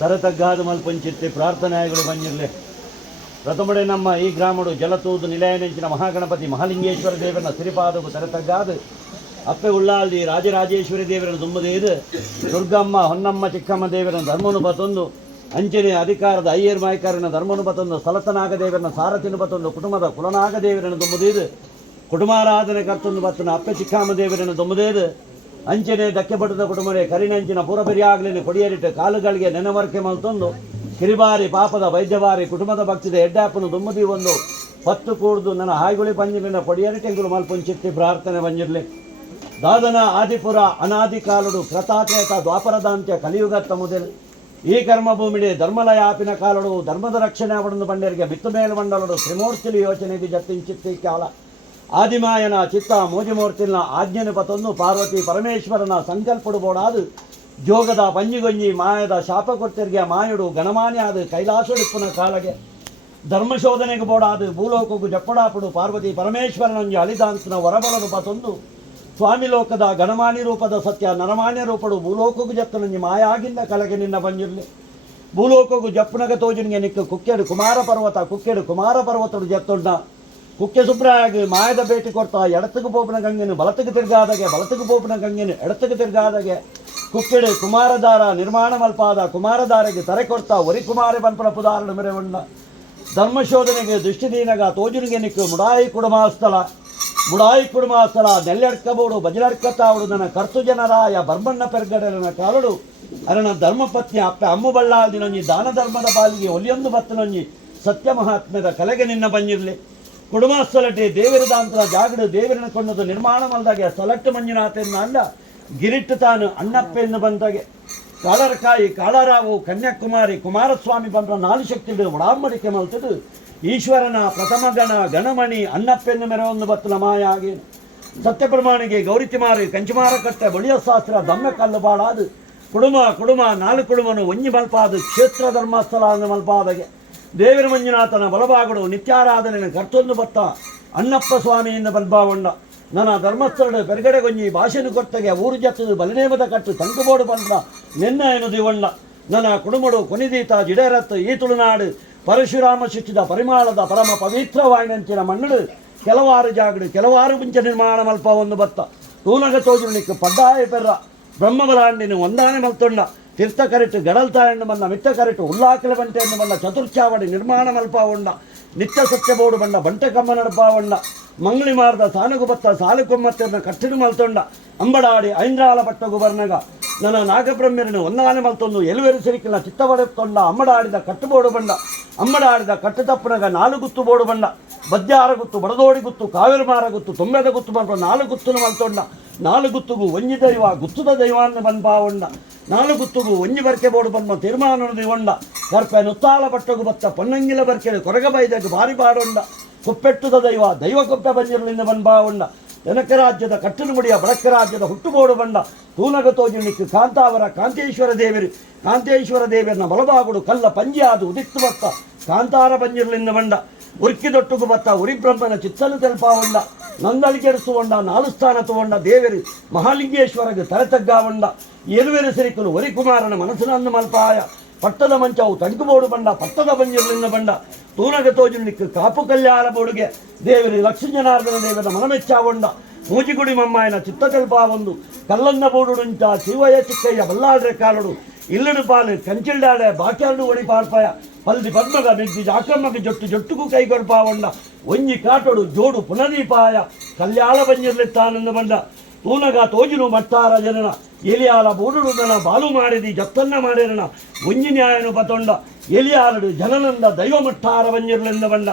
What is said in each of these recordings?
ತರತಗ್ಗಾದ ಮಲ್ಪಂಚಿತ್ತೆ ಪ್ರಾರ್ಥನಾಯಗಳು ಬಂದಿರಲಿ. ಪ್ರಥಮಡೆ ನಮ್ಮ ಈ ಗ್ರಾಮಡು ಜಲತೂದು ನಿಲಯನೆಂಚಿನ ಮಹಾಗಣಪತಿ ಮಹಾಲಿಂಗೇಶ್ವರ ದೇವರನ್ನ ಸಿರಿಪಾದವು ತರತಗ್ಗಾದ ಅಪ್ಪೆ ಉಳ್ಳಾಲ್ದಿ ರಾಜರಾಜೇಶ್ವರಿ ದೇವರನ್ನು ತುಂಬದೇದು ದುರ್ಗಮ್ಮ, ಹೊನ್ನಮ್ಮ, ಚಿಕ್ಕಮ್ಮ ದೇವರನ್ನು ಧರ್ಮನು ಬತ್ತೊಂದು ಅಂಚನೆ ಅಧಿಕಾರದ ಅಯ್ಯರ್ ಮಾಯಕಾರನ ಧರ್ಮನು ಬತ್ತೊಂದು ಸಲತನಾಗ ದೇವರನ್ನ ಸಾರಥಿನ ಬತ್ತೊಂದು ಕುಟುಂಬದ ಕುಲನಾಗ ದೇವರನ್ನು ತುಂಬದೇದು ಕುಟುಂಬಾರಾಧನೆ ಕರ್ತೊಂದು ಬತ್ತನ ಅಪ್ಪೆ ಚಿಕ್ಕಮ್ಮ ದೇವರನ್ನು ತುಂಬದೇದು ಅಂಚನೆ ಧಕ್ಕೆ ಪಟ್ಟದ ಕುಟುಂಬರೆ ಕರಿನಂಚಿನ ಆಗಲಿನ ಕೊಡಿಯರಿಟ್ಟು ಕಾಲುಗಳಿಗೆ ನೆನವರಕೆ ಮಲ್ತೊಂದು. ಕಿರಿಬಾರಿ ಪಾಪದ ವೈದ್ಯವಾರಿ ಕುಟುಂಬದ ಭಕ್ತಿದ ಎಡ್ಡಾಪನು ದುಮ್ಮದಿ ಒಂದು. ಪತ್ತು ಕೂಡ್ದು ನನ್ನ ಹಾಯ್ಗುಳಿ ಪಂಜಿನ ಕೊಡಿಯರಿಟೆಂಗುಲು ಮಲ್ಪುಂಚಿತ್ತಿ ಪ್ರಾರ್ಥನೆ ಬಂಜಿರ್ಲಿ ದಾದನ, ಆದಿಪುರ ಅನಾದಿ ಕಾಲುಡು ಪ್ರತಾತ್ರೇತ, ದ್ವಾಪರದಾಂತ್ಯ ಕಲಿಯುಗ ಮೊದಲು. ಈ ಕರ್ಮಭೂಮಿಡಿ ಧರ್ಮಲಯ ಆಪಿನ ಕಾಲುಡು, ಧರ್ಮದ ರಕ್ಷಣೆ ಅವಡನ್ನು ಬಂಡರಿಗೆ ಬಿತ್ತು ಮೇಲ್ಮಂಡಲಡು ತ್ರಿಮೂರ್ತಿಲಿ ಯೋಚನೆಗೆ ಜತ್ತಿಂಚಿತ್ತಿ ಕಾಲ ಆದಿಮಾಯನ ಚಿತ್ತ ಮೋಜಿಮೂರ್ತಿನ ಆಜ್ಞೆನ ಪತೊಂದು ಪಾರ್ವತಿ ಪರಮೇಶ್ವರನ ಸಂಕಲ್ಪಡು ಬೋಡಾದು ಜೋಗದ ಪಂಜಿಗೊಂಜಿ ಮಾಯದ ಶಾಪ ಕೊಟ್ಟಿರ್ಗೆ ಮಾಯುಡು ಗಣಮಾನ್ಯಾದ ಕೈಲಾಸಡಿಪ್ಪುನ ಕಾಲಗೆ. ಧರ್ಮಶೋಧನೆಗೆ ಬೋಡಾದು ಭೂಲೋಕಗೂ ಜಪ್ಪಡಾಪುಡು ಪಾರ್ವತಿ ಪರಮೇಶ್ವರನೊಂಜಿ ಅಲಿದಾಂತನ ಹೊರಬಲನು ಪತೊಂದು ಸ್ವಾಮಿ ಲೋಕದ ಗಣಮಾನ್ಯ ರೂಪದ ಸತ್ಯ ನರಮಾನ್ಯ ರೂಪಡು ಭೂಲೋಕಗೂ ಜಪ್ಪನಂಜಿ ಮಾಯಾಗಿಂದ ಕಲಗೆ ನಿನ್ನ ಬಂಜಿರ್ಲಿ ಭೂಲೋಕಗೂ ಜಪ್ಪನಗ ತೋಜನಿಗೆ ನಿಕ್ಕ ಕುಕ್ಕೆಡು ಕುಮಾರ ಪರ್ವತ ಕುಕ್ಕೆಡು ಕುಮಾರ ಪರ್ವತಡು ಜತ್ತೊಂಡ ಕುಕ್ಕೆ ಸುಬ್ರಾಗಿ ಮಾಯದ ಭೇಟಿ ಕೊಡ್ತಾ ಎಡತಗು ಪೋಪಿನ ಗಂಗೆನು ಬಲತಗು ತಿರುಗಾದಾಗೆ ಬಲತಕ್ಕೆ ಪೋಪಿನ ಗಂಗೆನು ಎಡತಗು ತಿರುಗಾದಾಗೆ ಕುಕ್ಕೆಡು ಕುಮಾರಧಾರ ನಿರ್ಮಾಣ ಮಲ್ಪಾದ ಕುಮಾರಧಾರೆಗೆ ತರೆ ಕೊಡ್ತಾ ಒರಿ ಕುಮಾರಿ ಪಂಪನ ಪುದಾರಣ ಮೆರೆವಣ್ಣ ಧರ್ಮಶೋಧನೆಗೆ ದೃಷ್ಟಿದೀನಗ ತೋಜುನಿಗೆ ನಿಕ್ಕು ಮುಡಾಯಿ ಕುಡುಮಾಸ್ಥಳ. ಮುಡಾಯಿ ಕುಡುಮಾಸ್ಥಳ ನೆಲ್ಲೆಡ್ಕಬೋಡು ತಾವುಡು ನನ್ನ ಕರ್ತು ಜನರಾಯ ಬರ್ಮಣ್ಣ ಪೆರ್ಗಡನ ಕಾಲುಡು. ಅರಣ ಧರ್ಮಪತ್ನಿ ಅಪ್ಪೆ ಅಮ್ಮು ಬಳ್ಳಾಲ್ದಿನೊಂಜಿ ದಾನ ಧರ್ಮದ ಪಾಲಿಗೆ ಒಲಿಯೊಂದು ಬತ್ತನೊಂಜಿ ಸತ್ಯ ಮಹಾತ್ಮ್ಯದ ಕಲೆಗೆ ನಿನ್ನ ಬಂಜಿರ್ಲಿ ಕುಡುಮಾಸ್ಥಳಟಿ ದೇವರ ದಾಂತರ ಜಾಗಡು ದೇವಿರನ ಕೊಂಡದು ನಿರ್ಮಾಣ ಮಲ್ದಾಗೆ ಸೊಲಟ್ಟು ಮಂಜುನಾಥ ಎನ್ನ ಅಂಡ ಗಿರಿಟ್ಟು ತಾನು ಅಣ್ಣಪ್ಪೆಯನ್ನು ಬಂದಾಗೆ. ಕಾಳರಕಾಯಿ, ಕಾಳರಾವು, ಕನ್ಯಾಕುಮಾರಿ, ಕುಮಾರಸ್ವಾಮಿ ಬಂದ್ರ ನಾಲು ಶಕ್ತಿ ಒಡಾಂಬಡಿಕೆ ಮಲ್ತದು. ಈಶ್ವರನ ಪ್ರಥಮ ಗಣ, ಗಣಮಣಿ ಅನ್ನಪ್ಪೆನ್ನು ಮೆರವೊಂದು ಬತ್ತಲ ಮಾಯ ಆಗೇನು. ಸತ್ಯ ಪ್ರಮಾಣಿಗೆ ಗೌರಿತಿಮಾರಿ ಕಂಚುಮಾರ ಕಟ್ಟೆ ಬಳಿಯ ಶಾಸ್ತ್ರ, ದಮ್ಮ ಕಲ್ಲು ಬಾಳಾದು. ಕುಡುಮ ಕುಡುಮ, ನಾಲ್ಕು ಕುಡುಮನು ಒಂಜಿ ಮಲ್ಪಾದು, ಕ್ಷೇತ್ರ ಧರ್ಮಸ್ಥಳ ಮಲ್ಪಾದಗೆ. ದೇವರ ಮಂಜುನಾಥನ ಬಲಭಾಗಡು ನಿತ್ಯಾರಾಧನೆ ಕರ್ತೊಂದು ಬತ್ತ ಅಣ್ಣಪ್ಪ ಸ್ವಾಮಿಯಿಂದ ಬಲ್ಬಾವಂಡ. ನನ್ನ ಧರ್ಮಸ್ಥಳ ಪೆರಗಡೆಗೊಂಜಿ ಭಾಷೆನು ಕೊಟ್ಟಗೆ ಊರು ಜತ್ತದು ಬಲನೇಮದ ಕಟ್ಟು ತಂಕುಬೋಡು ಬಂದ ನಿನ್ನ ದಿವಂಡ ನನ್ನ ಕುಡುಮಡು ಕೊನಿದೀತ ಜಿಡೇರತ್ತು ಈ ತುಳುನಾಡು ಪರಶುರಾಮ ಶಿಕ್ಷಿದ ಪರಿಮಾಳದ ಪರಮ ಪವಿತ್ರವಾಯಿನಂಚಿನ ಮಣ್ಣಡು ಕೆಲವಾರು ಜಾಗಡು ಕೆಲವಾರು ಮುಂಚೆ ನಿರ್ಮಾಣ ಮಲ್ಪ ಒಂದು ಬತ್ತ. ತೂನಗ ತೋಜುಣಿಕ್ಕೆ ಪಡ್ಡಾಯ ಪೆರ್ರ. ಬ್ರಹ್ಮಬಲಾಂಡಿನ ಒಂದಾನೆ ಮಲ್ತೊಂಡ. ಕರೆಟ್ಟು ಗಡಲ್ತಾಯಣ್ಣು ಬಣ್ಣ ಮಿತ್ತ ಕರೆಟ್ಟು ఉల్లాకల ಬಂಟೆಯನ್ನು ಬಣ್ಣ చతుర్చావడి ನಿರ್ಮಾಣ ಮಲ್ಪ ಉಂಡ ನಿತ್ಯ ಸತ್ಯ ಬೋಡು ಬಂಡ ಬಂಟೆ ಕಮ್ಮ ನಡಪ ಉಂಡ ಮಂಗಳಿ ಮಾರ್ದ ಸಾನುಗು ಬತ್ತ ಸಾಲುಕೊಮ್ಮತ್ತನ್ನ ಕಟ್ಟಿಡು ಮಲ್ತೊಂಡ, ಅಂಬಡಾಡಿ ಐಂದ್ರಾಲ ಪಟ್ಟ ಗುಬರ್ನಗ, ನನ್ನ ನಾಗಬ್ರಹ್ಮರನ್ನು ಒಂದಾನೆ ಮಲ್ತೊಂದು ಎಲುವೆರು ಸಿರಿಕಿನ ಚಿತ್ತವಡೆತ್ತೊಂಡ ಅಮ್ಮಡಾಡಿದ ಕಟ್ಟುಬೋಡು ಬಂಡ ಅಮ್ಮಡಾಡಿದ ಕಟ್ಟು ತಪ್ಪನಗ ನಾಲು ಗುತ್ತು ಬೋಡು ಬಂಡ ಬದ್ಯಾರ ಗುತ್ತು, ಬಡದೋಡಿ ಗುತ್ತು, ಕಾವೇರಿ ಮಾರ ಗುತ್ತು, ತೊಂಬೆದ ಗುತ್ತು ಬಂದ ನಾಲು ಗುತ್ತುನು ಮಲ್ತೊಂಡ ನಾಲು ಗುತ್ತುಗು ಒಂಜಿ ದೈವ, ಗುತ್ತುದ ದೈವಾನ್ನ ಬಂದ್ಪಾವುಂಡ ನಾಲುಗುತ್ತುಗು ಒಂಜಿ ಬರ್ಕೆ ಬೋಡು ಬಂದ ತೀರ್ಮಾನ ದಿವಂಡ ಬರ್ಪೆ ನುತ್ತಾಲ ಪಟ್ಟಗು ಬತ್ತ, ಪೊನ್ನಂಗಿಲ ಬರ್ಕೆಡು ಕೊರಗ ಬೈದಗು ಬಾರಿ ಬಾಡೊಂಡ ಕುಪ್ಪೆಟ್ಟುದ ದೈವ ದೈವ ಕುಪ್ಪೆ ಬಂಜಿರಲಿಂದ ಬಂದ್ಪಾವುಂಡ ಜನಕ ರಾಜ್ಯದ ಕಟ್ಟಲು ಮುಡಿಯ ಬಡಕ ರಾಜ್ಯದ ಹುಟ್ಟುಬೋಡು ಬಂಡ ತೂನಗ ತೋಜಿಣಿಕ್ಕೆ ಕಾಂತಾವರ ಕಾಂತೇಶ್ವರ ದೇವಿರು. ಕಾಂತೇಶ್ವರ ದೇವಿಯನ್ನ ಬಲಬಾಗುಡು ಕಲ್ಲ ಪಂಜಿಯಾದು ಉದಿತ್ತು ಬತ್ತ. ಕಾಂತಾರ ಬಂಜಿರಲಿಂದ ಬಂಡ ಉರ್ಕಿದೊಟ್ಟುಗು ಬತ್ತ, ಉರಿಬ್ರಹ್ಮನ ಚಿತ್ತಲು ತೆಲ್ಪಾವಂಡ ಸ್ಥಾನ ತಗೊಂಡ ದೇವರು, ಮಹಾಲಿಂಗೇಶ್ವರಗೆ ತಲ ತಗ್ಗಾ ಸಿರಿಕಲು ಒರಿ ಕುಮಾರನ ಮನಸ್ಸಿನಂದು ಮಲ್ಪಾಯ, ಪಟ್ಟದ ಮಂಚವು ತಂಕುಬೋಡು ಬಂಡ, ಪಟ್ಟದ ಬಂಜಿರಲಿಂದ ಬಂಡ, ತೂನಗ ತೋಜುಣಿಕ್ಕೆ ಕಾಪು ಕಲ್ಯಾಣ ಬೋಡುಗೆ, ದೇವರು ಲಕ್ಷ್ಮೀ ಜನಾರ್ದನ ದೇವರ ಮನಮೆಚ್ಚಾವಂಡ, ಮೂಜಿಗುಡಿ ಮಮ್ಮಾಯನ ಚಿತ್ತ ಒಂದು ಕಲ್ಲನ್ನ ಬೋಡುಡುಂಚ ಶಿವಯ್ಯ ಚಿಕ್ಕಯ್ಯ ಬಲ್ಲಾಡ್ರೆ ಕಾಲುಡು, ಇಲ್ಲಡು ಪಾಲು ಕಂಚಿಲ್ಡಾಡೆ ಬಾಕ್ಯಾಡು ಒಡಿ ಪಾರ್ಪಾಯ ಪಲ್ದಿ ಪದ್ಮಗ ಮೆಗ್ಗಿ ಜಾಕಮ್ಮಗ ಜೊಟ್ಟು ಜೊಟ್ಟುಗೂ ಕೈಗೊಡ್ಪಾವಂಡ ಒಂಜಿ ಕಾಟೋಡು ಜೋಡು ಪುನದೀಪಾಯ ಕಲ್ಯಾಣ ಬಂಜಿರ್ಲಿತ್ತಾನಂದ ಬಂಡ ತೂನಗ ತೋಜಿನು ಮಟ್ಟಾರ ಜನನ. ಎಲಿಯಾಲ ಬೂಡುಡು ದನ ಬಾಲು ಮಾಡಿದಿ ಜತ್ತನ್ನ ಮಾಡಿರಣ. ಒಂಜಿ ನ್ಯಾಯನು ಪತೊಂಡ. ಎಲಿಯಾಲಡು ಜನನಂದ ದೈವ ಮಟ್ಟಾರ ಬಂಜಿರ್ಲೆಂದ ಬಂಡ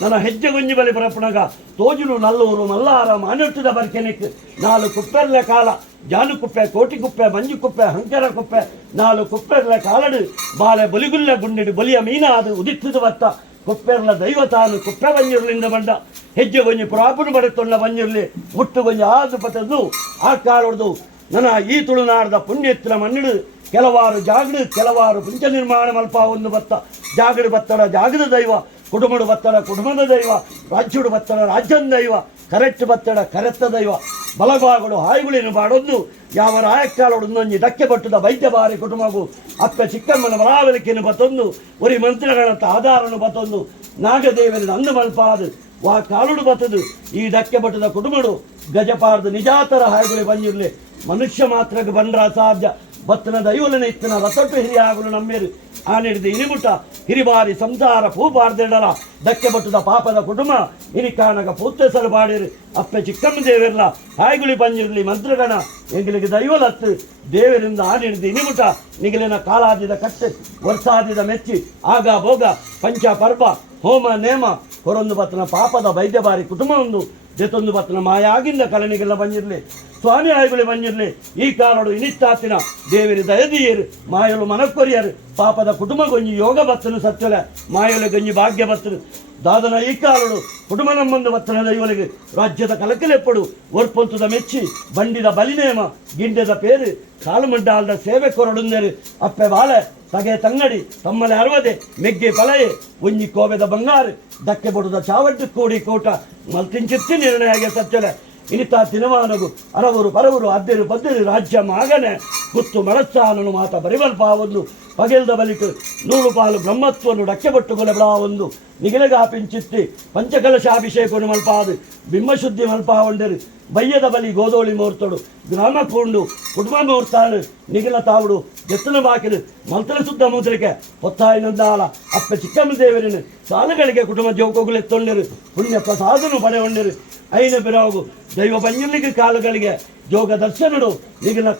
ನನ್ನ ಹೆಜ್ಜೆ ಗೊಂಜಿ ಬಲಿ ಪರಪುಣಗ ತೋಜುನು ನಲ್ಲೂರು ಮಲ್ಲಾರ ಮಾನೊಟ್ಟಿದ ಬರ್ಕೆನಿಕ್. ನಾಲ್ಕು ಕುಪ್ಪೆರ್ಲೆ ಕಾಲ, ಜಾನು ಕುಪ್ಪೆ, ಕೋಟಿ ಕುಪ್ಪೆ, ಮಂಜು ಕುಪ್ಪೆ, ಹಂಕರ ಕುಪ್ಪೆ, ನಾಲ್ಕು ಕುಪ್ಪೆರ್ಲೆ ಕಾಲಡು ಬಾಲೆ ಬಲಿಗುಲ್ಲೆ ಗುಂಡಿಡು, ಬಲಿಯ ಮೀನಾದು ಉದಿತ್ತದ ಬತ್ತ. ಕುಪ್ಪೆರ್ಲ ದೈವ ತಾನು ಕುಪ್ಪೆ ಬಂಜಿರ್ಲಿಂದ ಬಂಡ ಹೆಜ್ಜೆ ಗೊಂಜಿ ಪುರಾಪುನ ಬಡುತ್ತೊಂಡ ಬಂಜಿರ್ಲಿ, ಮುಟ್ಟು ಗೊಂಜಿ ಆದು ಪತದ್ದು, ಆ ಕಾಲೊಡ್ದು. ನನ್ನ ಈ ತುಳುನಾಡದ ಪುಣ್ಯತ್ತಿನ ಮಣ್ಣಿಡು ಕೆಲವಾರು ಜಾಗಡು, ಕೆಲವಾರು ಪುಂಚ ನಿರ್ಮಾಣ ಮಲ್ಪ ಒಂದು ಬತ್ತ. ಜಾಗಡು ಬತ್ತಡ ಜಾಗದ ದೈವ. ಕುಟುಂಬಡು ಬತ್ತಡ ಕುಟುಂಬದ ದೈವ ರಾಜ್ಯಡು ಬತ್ತಡ ರಾಜ್ಯದ ದೈವ, ಕರೆಕ್ಟ್ ಬತ್ತಡ ಕರೆತ್ತ ದೈವ ಬಲಭಾಗಳು ಹಾಯ್ಗುಳಿನ ಬಾಡೊಂದು, ಯಾವ ರಾಯಕ್ಕಾಲೊಡೊಂದೊಂಜಿ ಧಕ್ಕೆ ಬಟ್ಟದ ವೈದ್ಯ ಬಾರಿ ಕುಟುಂಬವು, ಅಕ್ಕ ಚಿಕ್ಕಮ್ಮನ ಬಲಾವಲಿಕೆಯನ್ನು ಬತ್ತೊಂದು ಒರಿ ಮಂತ್ರಗಳಂತ ಆಧಾರನು ಬತ್ತೊಂದು ನಾಗದೇವನ ಅಂದು ಮಲ್ಪಾದು ವಾ ಕಾಲುಡು ಬತ್ತದು, ಈ ಧಕ್ಕೆ ಬಟ್ಟದ ಕುಟುಂಬಡು, ಗಜಪಾರದ ನಿಜಾತರ ಹಾಯ್ಗುಳಿ ಬಂದಿರಲಿ, ಮನುಷ್ಯ ಮಾತ್ರಕ್ಕೆ ಬಂದ್ರ ಸಾಧ್ಯ ಬತ್ತನ ದೈವಲನ ಇತ್ತನ ರಸಟ್ಟು ಹಿರಿಯಾಗಲು ನಮ್ಮೇರು ಆ ಇರಿಮುಟ ಹಿರಿಬಾರಿ ಸಂಸಾರ ಪೂಬಾರ್ದೆಡಲ. ದಕ್ಕೆ ಬಟ್ಟದ ಪಾಪದ ಕುಟುಂಬ ಇನಿ ಕಾನಗ ಪೂತ್ತೆಸಲು ಬಾಡಿರು. ಅಪ್ಪೆ ಚಿಕ್ಕಮ್ಮ ದೇವಿರ್ಲ ಹಾಯ್ಗುಳಿ ಪಂಜಿರ್ಲಿ ಮಂತ್ರಗಣ. ಎಂಗಿಲಿಗೆ ದೈವಲತ್ತು, ದೇವರಿಂದ ಆನೆಡಿದ ನಡೆದು ಇನಿಮುಟ ನಿಗಲಿನ ಕಾಲಾದಿದ ಕಟ್ಟೆ, ವರ್ಷಾದಿದ ಮೆಚ್ಚಿ, ಆಗ ಭೋಗ ಪಂಚ ಪರ್ವ ಹೋಮ ನೇಮ. ಹೊರೊಂದು ಬತ್ತನ ಪಾಪದ ವೈದ್ಯ ಬಾರಿ ಕುಟುಂಬ ಉಂದು ಜೊತೊಂದು ಬತ್ತನ ಮಾಯ ಆಗಿಂದ ಕಲನಿಗೆಲ್ಲ ಬಂದಿರಲಿ. ಆಯ್ಗುಳಿ ಬಂದಿರಲಿ ಈ ಕಾಲಡು ಇನಿಷ್ಟಾತಿನ ದೇವರಿ ದಯದಿಯರು ಮಾಯಲು ಮನಕ್ಕೊರಿಯರು. ಪಾಪದ ಕುಟುಂಬ ಗೊಂಜಿ ಯೋಗ ಬತ್ತನು ಸತ್ಯಲ. ಮಾಯಲು ಗಂಜಿ ಭಾಗ್ಯ ಬತ್ತನು ದಾದನ, ಈ ಕಾಲಡು ಕುಟುಂಬ ನಮ್ಮಂದು ಬತ್ತನ ದೈವಲಿಗೆ ರಾಜ್ಯದ ಕಲಕಲೆಪ್ಪಡು ಒರ್ಪೊಂತದ ಮೆಚ್ಚಿ. ಬಂಡಿದ ಬಲಿನೇಮ, ಗಿಂಡೆದ ಪೇರು. ಕಾಲುಮಡ್ಡಾಲ್ದ ಸೇವೆ ಕೊರಡುಂದರು. ಅಪ್ಪೆ ಬಾಳೆ, ತಗೆ ತಂಗಡಿ, ತಮ್ಮಲೆ ಅರವದೆ, ಮೆಗ್ಗೆ ಪಲಯೆ ಒಂಜಿ ಕೋವೆದ ಬಂಗಾರು. ದಕ್ಕೆ ಬಡದ ಚಾವಟ್ಟು ಕೋಡಿ ಕೋಟ. ಮಲ್ತಿಂಚಿತ್ತಿ ನಿರ್ಣಯ ಸಚ್ಚಲೆ ಇನಿತ ತಿನವಾನಗು ಅರವರು ಪರವರು ಅದ್ದೆರು, ಬದ್ದರು, ರಾಜ್ಯ ಮಾಗನೆ ಗುತ್ತು ಮನಸ್ಸಾನನು ಮಾತ ಬರಿವಲ್ಪಾವೊಂದು. ಪಗೆಲ್ದ ಬಲಿಟು ನೂರು ಪಾಲು ಬ್ರಹ್ಮತ್ವನು ಡಕ್ಕೆ ಬಟ್ಟು ಒಂದು ನಿಗಿಲಗಾಪಿಂಚಿತ್ತಿ ಪಂಚಕಲಶಾಭಿಷೇಕನು ಮಲ್ಪಾದು. ಬಿಂಬಶುದ್ಧಿ ಮಲ್ಪಾವಂಡರು ಬಯ್ಯದ ಬಲಿ ಗೋದೋಳಿ ಮೂರ್ತಡು. ಗ್ರಾಮ ಪೂಂಡು ಕುಟುಂಬ ಮೂರ್ತಾಳು ನಿಗಿಲ ತಾವುಡು ಎತ್ತನ ಬಾಕಿಲು ಮಂತ್ರ ಸುದ್ದ ಮುದ್ರಿಕೆ ಹೊತ್ತಾಯಿನದ್ದಾಲ ಅಪ್ಪ ಚಿಕ್ಕಮ್ಮ ದೇವರಿನ ಸಾಲಗಳಿಗೆ ಕುಟುಂಬ ಜೋಕೋಗುಲು ಎತ್ತೊಂಡರು ಪುಣ್ಯ ಪ್ರಸಾದನು ಪಡೆಗೊಂಡರು ಐನ ಬಿರಾಗು ದೈವ ಬಂಜಲಿಗೆ ಕಾಲಗಳಿಗೆ ಜೋಗ ದರ್ಶನಡು.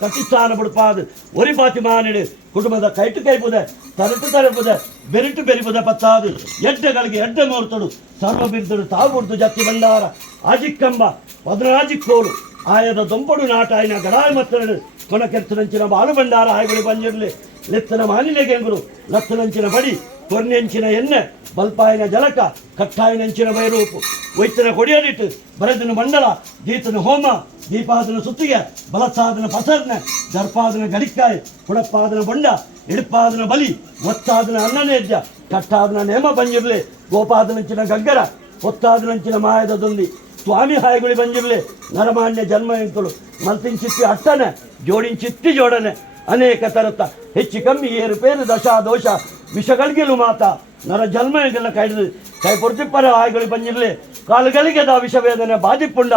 ಕಟ್ಟಿಸ್ತಾನ ಬಿಡಪಾದ. ಒರಿ ಬಾತಿ ಮಾನಿಡು. ಕುಟುಂಬದ ಕೈಟು ಕೈಪುದೆ ತರಟು ತರಪುದೆ ಬೆರಿಟು ಬೆರಿಬುದ ಪತ್ತಾದು. ಎಡ್ಡೆಗಳಿಗೆ ಎಡ್ಡೆ ಮೂರ್ತಡು ಸರ್ವ ಬಿರುದು ತಾವು ಜತ್ತಿ ಬಂಡಾರ. ಅಜಿಕ್ಕಂಬ ಪದರಾಜಿಕ್ಕೋಳು ಆಯದ ದೊಂಪಡು ನಾಟಾಯಿನ ಗಡಾಯ ಮತ್ತರಡು ಕೊನಕೆತ್ತನಂಚಿನ ಬಾಲು ಬಂಡಾರ ಆಯ್ಗಳು ಬಂದಿರಲಿ. ಲೆತ್ತನ ಮಾನಿಲೆಗೆಂಗುರು ಲತ್ತನಂಚಿನ ಬಡಿ, ಕೊರ್ನೆಂಚಿನ ಎಣ್ಣೆ. ಬಲ್ಪಾಯಿನ ಜಲಕ, ಕಟ್ಟಾಯಿನಂಚಿನ ಬೈರೂಪು ವೈದ್ಯನ ಕೊಡಿಯಲಿಟ್ಟು ಬರೆದನು ಮಂಡಲ ದೀತನ ಹೋಮ. ದೀಪಾದನ ಸುತ್ತಿಗೆ, ಬಲಸಾದನ ಪಸರ್ನ, ದರ್ಪಾದನ ಗಡಿಕಾಯಿ ಕುಡಪ್ಪಾದನ ಬೊಂಡ ಇಡುಪಾದನ ಬಲಿ, ಒತ್ತಾದನ ಅನ್ನನೇದ್ಯ, ಕಟ್ಟಾದನ ನೇಮ ಬಂಜಿರ್ಲಿ ಗೋಪಾದನಂಚಿನ ಗಗ್ಗರ ಒತ್ತಾದನಂಚಿನ ಮಾಯದ ದೊಂದಿ, ಸ್ವಾಮಿ ಹಾಯ್ಗುಳಿ ಬಂಜಿರ್ಲಿ ನರಮಾನ್ಯ ಜನ್ಮ ಎಂಕುಳು ಮಲ್ತಿಂಚಿತ್ತಿ ಅಟ್ಟನೆ ಜೋಡಿಂಚಿತ್ತಿ ಜೋಡನೆ, ಅನೇಕ ತರತ, ಹೆಚ್ಚು ಕಮ್ಮಿ ಏರುಪೇರು ದಶಾ ದೋಷ, ವಿಷಗಳಿಗೆಲು ಮಾತ, ನರ ಜನ್ಮ ಕೈದು ಕೈ ಪೊರ್ತಿಪ್ಪರ ಹಾಯ್ಗುಳಿ ಬಂಜಿರ್ಲಿ ಕಾಲುಗಳಿಗೆ ವಿಷವೇದನೆ ಬಾಧಿಪುಂಡ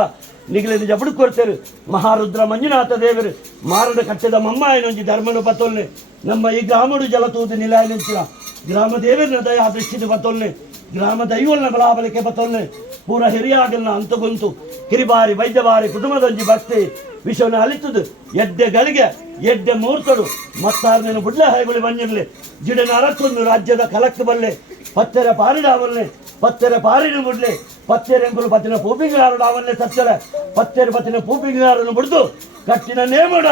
ನಿಗಲಿನ ಜಬಡು ಕೊಡ್ತೇರು ಮಹಾರುದ್ರ ಮಂಜುನಾಥ ದೇವರು. ಮಾರಡ ಕಟ್ಟದ ಮಮ್ಮಾಯನೊಂಜಿ ಧರ್ಮನು ಬತ್ತೊಲ್ಲೆ ನಮ್ಮ ಈ ಗ್ರಾಮಡು ಜಲತೂದು ನಿಲಾಯನಿಂಚಿನ ಗ್ರಾಮ ದೇವರ ದಯ ದೃಷ್ಟಿದು ಬತ್ತೊಲ್ಲೆ ಗ್ರಾಮ ದೈವಲ್ನ ಬಲಾಬಲಿಕೆ ಬತ್ತೊಲ್ಲೆ ಪೂರ ಹಿರಿಯಾಗಲ್ನ ಅಂತಗುಂತು ಕಿರಿಬಾರಿ ವೈದ್ಯಬಾರಿ ಕುಟುಂಬದೊಂಜಿ ಭಕ್ತಿ ವಿಷವನ್ನ ಅಲಿತುದು. ಎಡ್ಡೆಗಳಿಗೆ ಎಡ್ಡೆ ಮೂರ್ತಡು. ಮತ್ತಾರ್ನೇನು ಬುಡ್ಲೆ ಹೈಗುಳಿ ಬಂಜಿರ್ಲಿ ಜಿಡನ ಅರತ್ತೊಂದು ರಾಜ್ಯದ ಕಲಕ್ಕೆ ಬಲ್ಲೆ. ಪತ್ತೆರ ಪಾರಿಡಾವಲ್ಲೆ. ಪತ್ತೆರ ಪಾರಿನ ಬುಡ್ಲೆ ಪತ್ತೆರ ಎಂಕುಲು ಪತ್ತಿನ ಪೂಪಿಂಗಾರಡಾವಲ್ಲೆ ಸತ್ತೆರ ಪತ್ತೆ ಪತ್ತಿನ ಪೂಪಿಂಗಾರನ್ನು ಬಿಡ್ದು ಕಟ್ಟಿನ ನೇಮಡ